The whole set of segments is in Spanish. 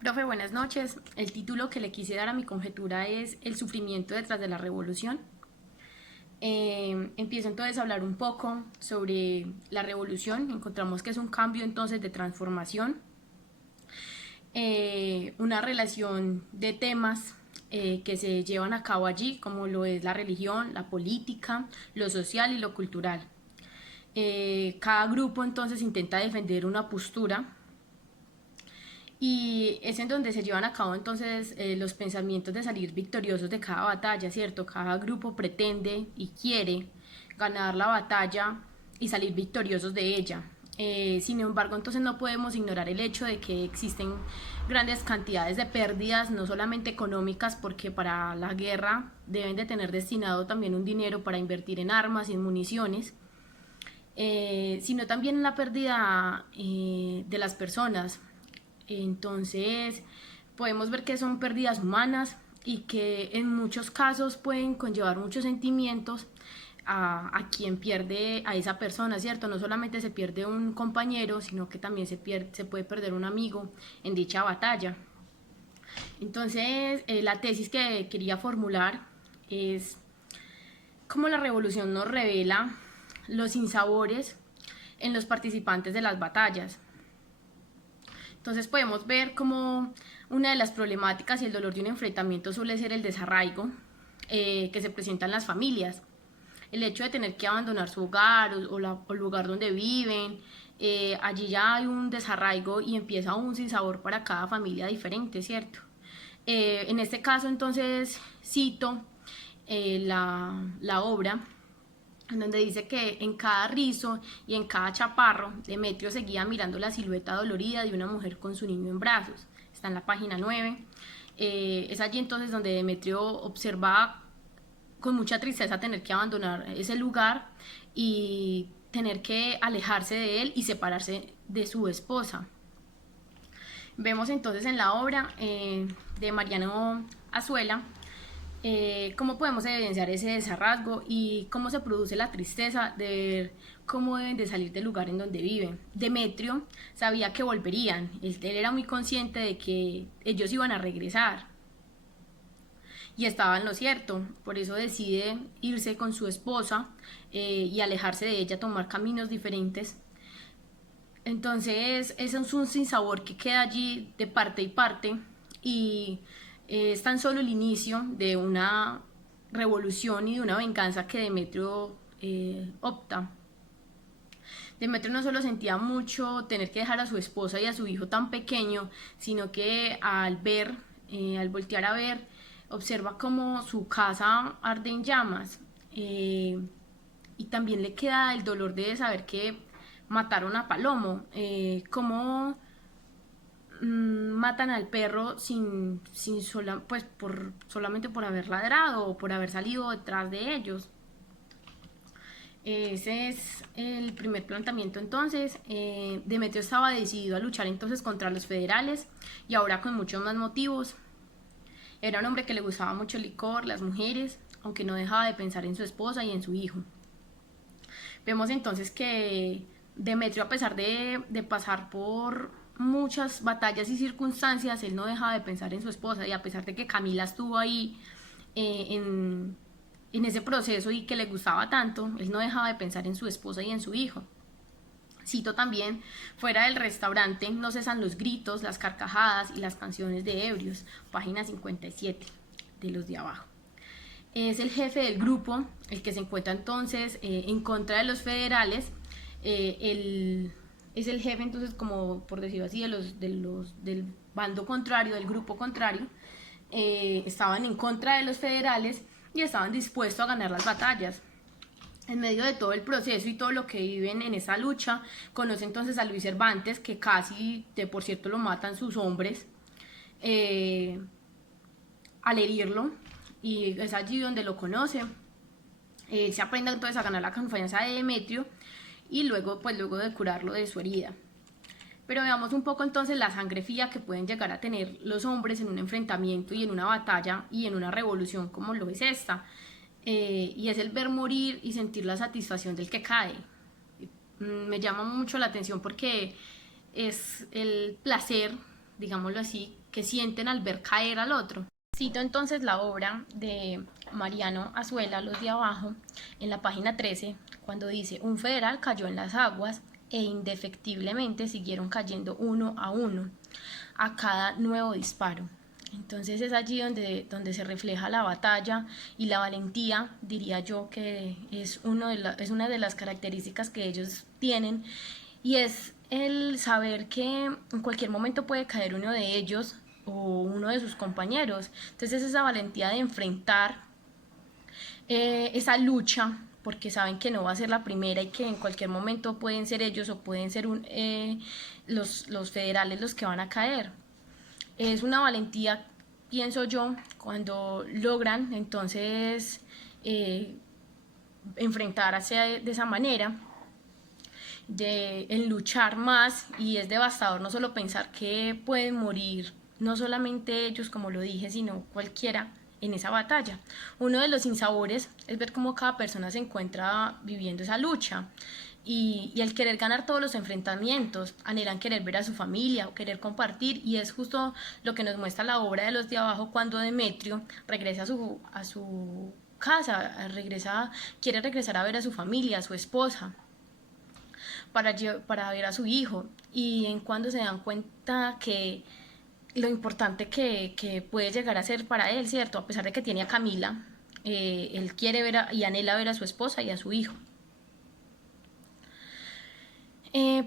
Profe, buenas noches. El título que le quise dar a mi conjetura es El sufrimiento detrás de la revolución. Empiezo entonces a hablar un poco sobre la revolución. Encontramos que es un cambio entonces de transformación, una relación de temas que se llevan a cabo allí, como lo es la religión, la política, lo social y lo cultural. Cada grupo entonces intenta defender una postura y es en donde se llevan a cabo entonces los pensamientos de salir victoriosos de cada batalla, ¿cierto? Cada grupo pretende y quiere ganar la batalla y salir victoriosos de ella. Sin embargo, entonces no podemos ignorar el hecho de que existen grandes cantidades de pérdidas, no solamente económicas, porque para la guerra deben de tener destinado también un dinero para invertir en armas y en municiones, sino también en la pérdida de las personas. Entonces, podemos ver que son pérdidas humanas y que en muchos casos pueden conllevar muchos sentimientos a quien pierde a esa persona, ¿cierto? No solamente se pierde un compañero, sino que también se puede perder un amigo en dicha batalla. Entonces, la tesis que quería formular es cómo la revolución nos revela los sinsabores en los participantes de las batallas. Entonces podemos ver como una de las problemáticas y el dolor de un enfrentamiento suele ser el desarraigo que se presenta en las familias. El hecho de tener que abandonar su hogar o el lugar donde viven, allí ya hay un desarraigo y empieza un sinsabor para cada familia diferente, ¿cierto? En este caso entonces cito la obra en donde dice que en cada rizo y en cada chaparro, Demetrio seguía mirando la silueta dolorida de una mujer con su niño en brazos. Está en la página 9. Es allí entonces donde Demetrio observa con mucha tristeza tener que abandonar ese lugar y tener que alejarse de él y separarse de su esposa. Vemos entonces en la obra de Mariano Azuela cómo podemos evidenciar ese desarraigo y cómo se produce la tristeza de ver cómo deben de salir del lugar en donde viven. Demetrio sabía que volverían, él era muy consciente de que ellos iban a regresar y estaba en lo cierto, por eso decide irse con su esposa y alejarse de ella, tomar caminos diferentes. Entonces, ese es un sinsabor que queda allí de parte y parte y es tan solo el inicio de una revolución y de una venganza que Demetrio opta. Demetrio no solo sentía mucho tener que dejar a su esposa y a su hijo tan pequeño, sino que al voltear a ver, observa cómo su casa arde en llamas. Y también le queda el dolor de saber que mataron a Palomo, cómo matan al perro solamente por haber ladrado o por haber salido detrás de ellos. Ese es el primer planteamiento entonces. Demetrio estaba decidido a luchar entonces contra los federales y ahora con muchos más motivos. Era un hombre que le gustaba mucho el licor, las mujeres, aunque no dejaba de pensar en su esposa y en su hijo. Vemos entonces que Demetrio, a pesar de pasar por muchas batallas y circunstancias, él no dejaba de pensar en su esposa, y a pesar de que Camila estuvo ahí en ese proceso y que le gustaba tanto, él no dejaba de pensar en su esposa y en su hijo. Cito también, fuera del restaurante no cesan los gritos, las carcajadas y las canciones de ebrios, página 57 de los de abajo. Es el jefe del grupo, el que se encuentra entonces en contra de los federales. Es el jefe entonces, como por decirlo así, del bando contrario, del grupo contrario. Estaban en contra de los federales y estaban dispuestos a ganar las batallas. En medio de todo el proceso y todo lo que viven en esa lucha, conoce entonces a Luis Cervantes, que casi, por cierto, lo matan sus hombres al herirlo, y es allí donde lo conoce. Se aprende entonces a ganar la confianza de Demetrio y luego de curarlo de su herida. Pero veamos un poco entonces la sangre fría que pueden llegar a tener los hombres en un enfrentamiento y en una batalla y en una revolución como lo es esta. Y es el ver morir y sentir la satisfacción del que cae. Me llama mucho la atención porque es el placer digámoslo así, que sienten al ver caer al otro. Cito entonces la obra de Mariano Azuela, Los de Abajo, en la página 13, cuando dice: un federal cayó en las aguas e indefectiblemente siguieron cayendo uno a cada nuevo disparo. Entonces es allí donde se refleja la batalla y la valentía, diría yo, que es una de las características que ellos tienen, y es el saber que en cualquier momento puede caer uno de ellos o uno de sus compañeros. Entonces esa valentía de enfrentar esa lucha, porque saben que no va a ser la primera y que en cualquier momento pueden ser ellos o pueden ser los federales los que van a caer. Es una valentía, pienso yo, cuando logran entonces enfrentarse de esa manera, en luchar más, y es devastador no solo pensar que pueden morir, no solamente ellos como lo dije, sino cualquiera en esa batalla. Uno de los sinsabores es ver cómo cada persona se encuentra viviendo esa lucha y el querer ganar todos los enfrentamientos, anhelan querer ver a su familia o querer compartir, y es justo lo que nos muestra la obra de Los de Abajo cuando Demetrio regresa a su casa, quiere regresar a ver a su familia, a su esposa, para ver a su hijo, y en cuando se dan cuenta que lo importante que puede llegar a ser para él, ¿cierto? A pesar de que tiene a Camila, él quiere ver y anhela ver a su esposa y a su hijo.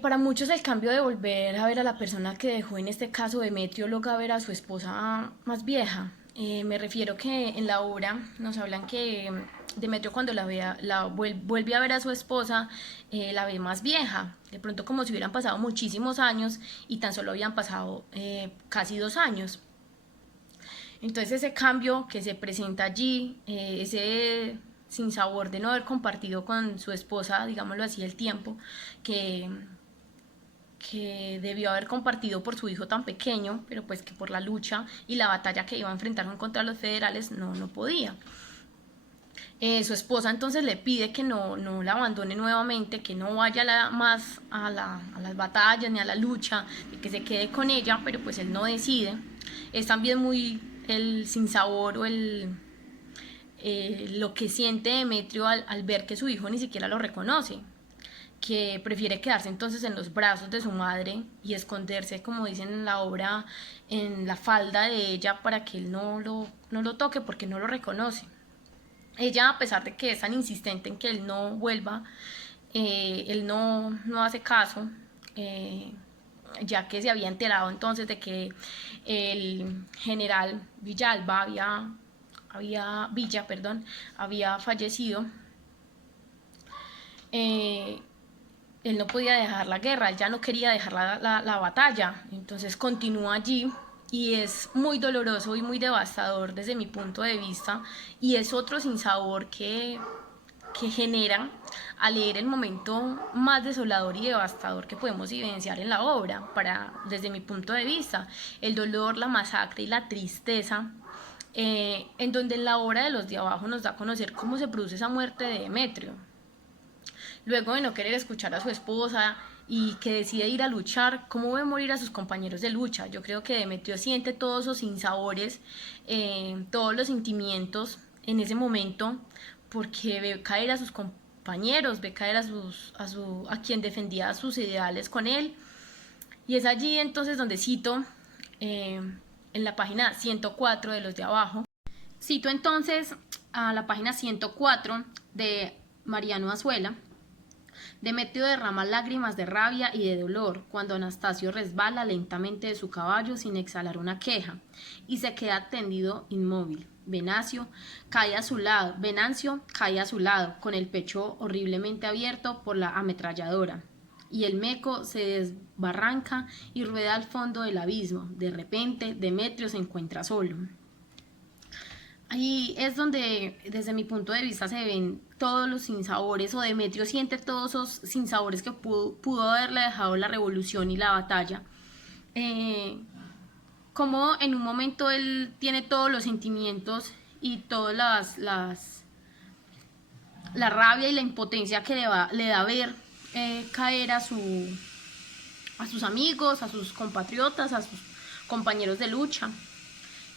Para muchos el cambio de volver a ver a la persona que dejó, en este caso Demetrio, logra ver a su esposa más vieja. Me refiero que en la obra nos hablan que Demetrio, cuando vuelve a ver a su esposa, la ve más vieja, de pronto como si hubieran pasado muchísimos años y tan solo habían pasado casi 2 años. Entonces ese cambio que se presenta allí, ese sinsabor de no haber compartido con su esposa, digámoslo así, el tiempo que debió haber compartido por su hijo tan pequeño, pero pues que por la lucha y la batalla que iba a enfrentar contra los federales no podía. Su esposa entonces le pide que no la abandone nuevamente, que no vaya más a las batallas ni a la lucha, que se quede con ella, pero pues él no decide. Es también muy el sinsabor o lo que siente Demetrio al ver que su hijo ni siquiera lo reconoce, que prefiere quedarse entonces en los brazos de su madre y esconderse, como dicen en la obra, en la falda de ella, para que él no lo toque, porque no lo reconoce. Ella, a pesar de que es tan insistente en que él no vuelva, él no hace caso, ya que se había enterado entonces de que el general Villalba había fallecido. Él no podía dejar la guerra, él ya no quería dejar la batalla, entonces continúa allí, y es muy doloroso y muy devastador desde mi punto de vista, y es otro sinsabor que genera al leer el momento más desolador y devastador que podemos evidenciar en la obra, desde mi punto de vista, el dolor, la masacre y la tristeza, en donde en la obra de Los de Abajo nos da a conocer cómo se produce esa muerte de Demetrio. Luego de no querer escuchar a su esposa y que decide ir a luchar, ¿cómo ve morir a sus compañeros de lucha? Yo creo que Demetrio siente todos esos sinsabores, todos los sentimientos en ese momento, porque ve caer a sus compañeros, ve caer a quien defendía sus ideales con él. Y es allí entonces donde cito, en la página 104 de Los de Abajo, cito entonces a la página 104 de Mariano Azuela: Demetrio derrama lágrimas de rabia y de dolor cuando Anastasio resbala lentamente de su caballo sin exhalar una queja y se queda tendido inmóvil. Venancio cae a su lado, con el pecho horriblemente abierto por la ametralladora, y el meco se desbarranca y rueda al fondo del abismo. De repente, Demetrio se encuentra solo. Ahí es donde, desde mi punto de vista, se ven todos los sinsabores, o Demetrio siente todos esos sinsabores que pudo haberle dejado la revolución y la batalla. Como en un momento él tiene todos los sentimientos y todas la rabia y la impotencia que le da ver caer a sus amigos, a sus compatriotas, a sus compañeros de lucha.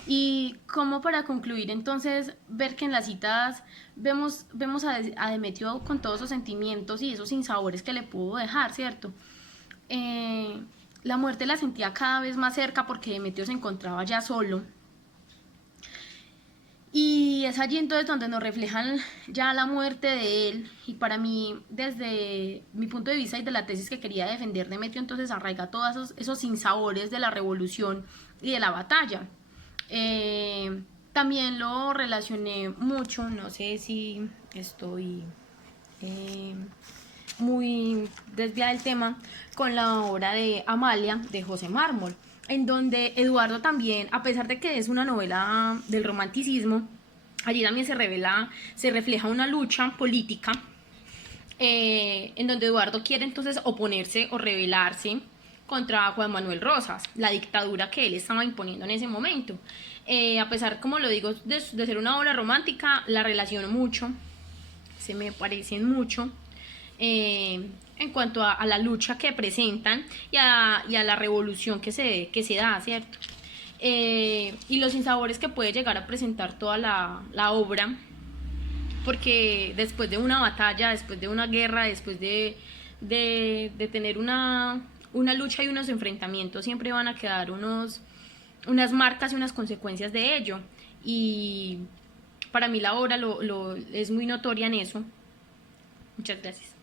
Y como para concluir, entonces, ver que en las citas vemos a Demetrio con todos esos sentimientos y esos sinsabores que le pudo dejar, ¿cierto? La muerte la sentía cada vez más cerca porque Demetrio se encontraba ya solo. Y es allí entonces donde nos reflejan ya la muerte de él. Y para mí, desde mi punto de vista y de la tesis que quería defender, Demetrio entonces arraiga todos esos sinsabores de la revolución y de la batalla. También lo relacioné mucho, no sé si estoy muy desviada del tema, con la obra de Amalia de José Mármol, en donde Eduardo también, a pesar de que es una novela del romanticismo, allí también se refleja una lucha política en donde Eduardo quiere entonces oponerse o rebelarse contra Juan Manuel Rosas, la dictadura que él estaba imponiendo en ese momento. A pesar, como lo digo, de ser una obra romántica, la relaciono mucho, se me parecen mucho en cuanto a la lucha que presentan y a la revolución que se da, ¿cierto? Y los sinsabores que puede llegar a presentar toda la obra, porque después de una batalla, después de una guerra, después de tener una lucha y unos enfrentamientos, siempre van a quedar unas marcas y unas consecuencias de ello. Y para mí la obra es muy notoria en eso. Muchas gracias.